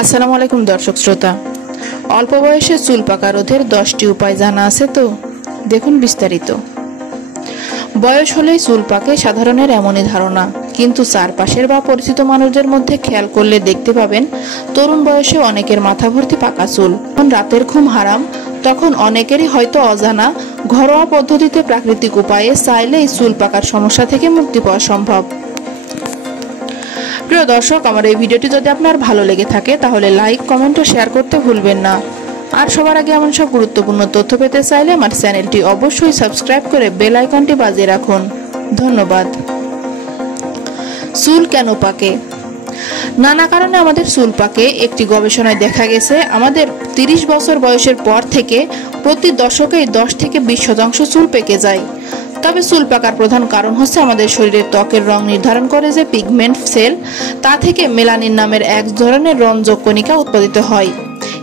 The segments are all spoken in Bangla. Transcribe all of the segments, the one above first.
আসসালামু আলাইকুম দর্শক শ্রোতা। অল্প বয়সে চুল পাকা রোধের 10টি উপায় জানা আছে তো? দেখুন বিস্তারিত। বয়স হলেই চুল পাকে সাধারণের এমনই ধারণা, কিন্তু চারপাশের বা পরিচিত মানুষদের মধ্যে খেয়াল করলে দেখতে পাবেন তরুণ বয়সে অনেকের মাথা ভর্তি পাকা চুল। যখন রাতের ঘুম হারাম, তখন অনেকেরই হয়তো অজানা ঘরোয়া পদ্ধতিতে প্রাকৃতিক উপায়ে চাইলেই চুল পাকার সমস্যা থেকে মুক্তি পাওয়া সম্ভব। প্রিয় দর্শক, আমার এই ভিডিওটি যদি আপনার ভালো লেগে থাকে তাহলে লাইক, কমেন্ট ও শেয়ার করতে ভুলবেন না। আর সবার আগে এমন সব গুরুত্বপূর্ণ তথ্য পেতে চাইলে আমার চ্যানেলটি অবশ্যই সাবস্ক্রাইব করে বেল আইকনটি বাজিয়ে রাখুন। ধন্যবাদ। চুল কেন পাকে? নানা কারণে আমাদের চুল পাকে। একটি গবেষণায় দেখা গেছে আমাদের 30 বছর বয়সের পর থেকে প্রতি দশকেই 10 থেকে 20% চুল পেকে যায়। তবে চুল পাকার প্রধান কারণ হচ্ছে আমাদের শরীরের ত্বকের রং নির্ধারণ করে যে পিগমেন্ট সেল, তা থেকে মেলানিন নামের এক ধরনের রঞ্জক কণিকা উৎপাদিত হয়।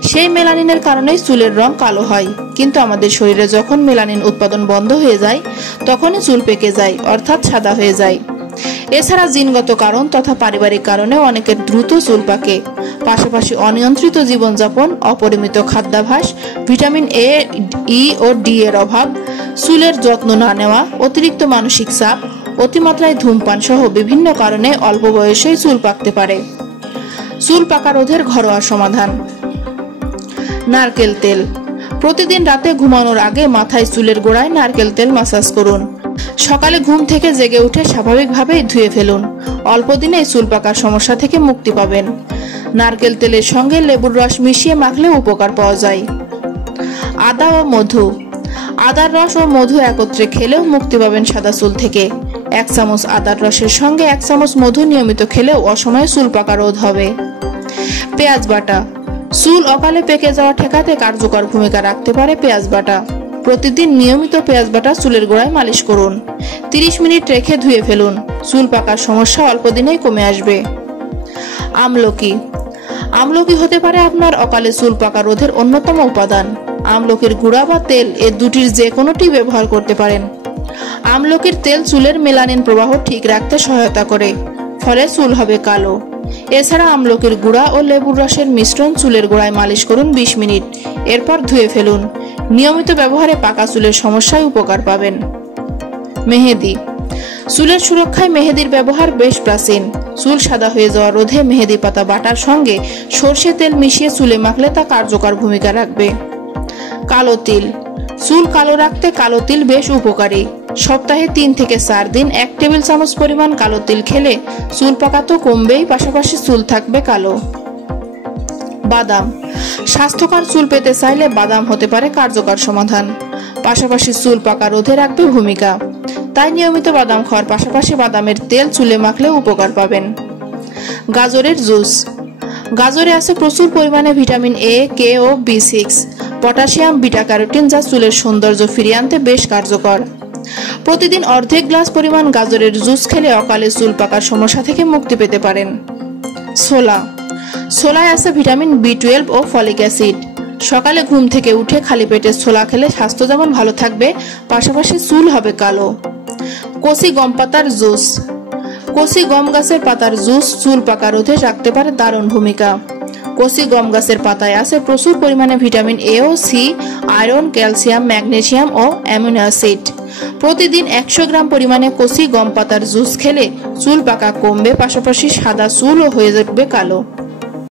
সেই মেলানিনের কারণেই চুলের রং কালো হয়। কিন্তু আমাদের শরীরে যখন মেলানিন উৎপাদন বন্ধ হয়ে যায় তখনই চুল পেকে যায়, অর্থাৎ সাদা হয়ে যায়। এছাড়া জিনগত কারণ তথা পারিবারিক কারণেও অনেকের দ্রুত চুল পাকে। পাশাপাশি অনিয়ন্ত্রিত জীবনযাপন, অপরিমিত খাদ্যাভ্যাস, vitamin A, E O D এর অভাব, চুলের যত্ন না নেওয়া, অতিরিক্ত মানসিক চাপ, অতিমাত্রায় ধূমপান সহ বিভিন্ন কারণে অল্প বয়সেই চুল পাকতে পারে। চুল পাকা রোধের ঘরোয়া সমাধান: নারকেল তেল। প্রতিদিন রাতে ঘুমানোর আগে মাথায় চুলের গোড়ায় নারকেল তেল মাসাজ করুন। সকালে ঘুম থেকে জেগে উঠে স্বাভাবিকভাবেই ধুয়ে ফেলুন। অল্প দিনেই চুল পাকার সমস্যা থেকে মুক্তি পাবেন। নারকেল তেলের সঙ্গে লেবুর রস মিশিয়ে মাখলে উপকার পাওয়া যায়। আদা ও মধু। আদার রস ও মধু একত্রে খেলেও মুক্তি পাবেন সাদা চুল থেকে। 1 চামচ আদার রসের সঙ্গে 1 চামচ মধু নিয়মিত খেলেও অসময়ে চুল পাকা রোধ হবে। পেঁয়াজ বাটা। চুল অকালে পেকে যাওয়া ঠেকাতে কার্যকর ভূমিকা রাখতে পারে পেঁয়াজ বাটা। প্রতিদিন নিয়মিত পেঁয়াজ বাটা চুলের গোড়ায় মালিশ করুন। 30 মিনিট রেখে ধুয়ে ফেলুন। চুল পাকার সমস্যা অল্প দিনেই কমে আসবে। আমলকি। আমলকি হতে পারে আপনার অকালে চুল পাকা রোধের অন্যতম উপাদান। আমলকির গুঁড়া বা তেল, এ দুটির যে কোনোটি ব্যবহার করতে পারেন। আমলকির তেল চুলের মেলানিন প্রবাহ ঠিক রাখতে সহায়তা করে, ফলে চুল হবে কালো। এছাড়া আমলকির গুঁড়া ও লেবুর রসের মিশ্রণ চুলের গোড়ায় মালিশ করুন 20 মিনিট, এরপর ধুয়ে ফেলুন। নিয়মিত ব্যবহারে পাকা চুলের সমস্যায় উপকার পাবেন। মেহেদি। চুলের সুরক্ষায় মেহেদির ব্যবহার বেশ প্রাচীন। চুল সাদা হয়ে যাওয়া রোধে মেহেদি পাতা বাটার সঙ্গে সরষে তেল মিশিয়ে চুলে মাখলে তা কার্যকর ভূমিকা রাখবে। কালো তিল। চুল কালো রাখতে কালো তিল বেশ উপকারী। সপ্তাহে 3 থেকে 4 দিন 1 টেবিল চামচ পরিমাণ কালো তিল খেলে চুল পাকা তো কমবেই, পাশাপাশি চুল থাকবে কালো। বাদাম। স্বাস্থ্যকর চুল পেতে চাইলে বাদাম হতে পারে কার্যকর সমাধান। পাশাপাশি চুল পাকা রোধে রাখবে ভূমিকা। তাই নিয়মিত বাদাম খাওয়ার পাশাপাশি বাদামের তেল চুলে মাখলে উপকার পাবেন। গাজরের জুস। গাজরে আছে প্রচুর পরিমাণে ভিটামিন এ, কে ও B6, পটাশিয়াম, বিটা ক্যারোটিন, যা চুলের সৌন্দর্য ফিরিয়ে আনতে বেশ কার্যকর। প্রতিদিন অর্ধেক গ্লাস পরিমাণ গাজরের জুস খেলে অকালে চুল পাকার সমস্যা থেকে মুক্তি পেতে পারেন। ছোলা। ছোলায় আছে ভিটামিন B12 ও ফলিক অ্যাসিড। সকালে ঘুম থেকে উঠে খালি পেটে ছোলা খেলে স্বাস্থ্য যেমন ভালো থাকবে, পাশাপাশি চুল হবে কালো। কচি গম পাতার জুস। কচি গম গাছের পাতার জুস চুল পাকা রোধে রাখতে পারে দারুণ ভূমিকা। কচি গম গাছের পাতায় আছে প্রচুর পরিমাণে ভিটামিন এ ও সি, আয়রন, ক্যালসিয়াম, ম্যাগনেসিয়াম ও অ্যামিনো অ্যাসিড। প্রতিদিন 100 গ্রাম পরিমাণে কচি গম পাতার জুস খেলে চুল পাকা কমবে, পাশাপাশি সাদা চুলও হয়ে যাবে কালো।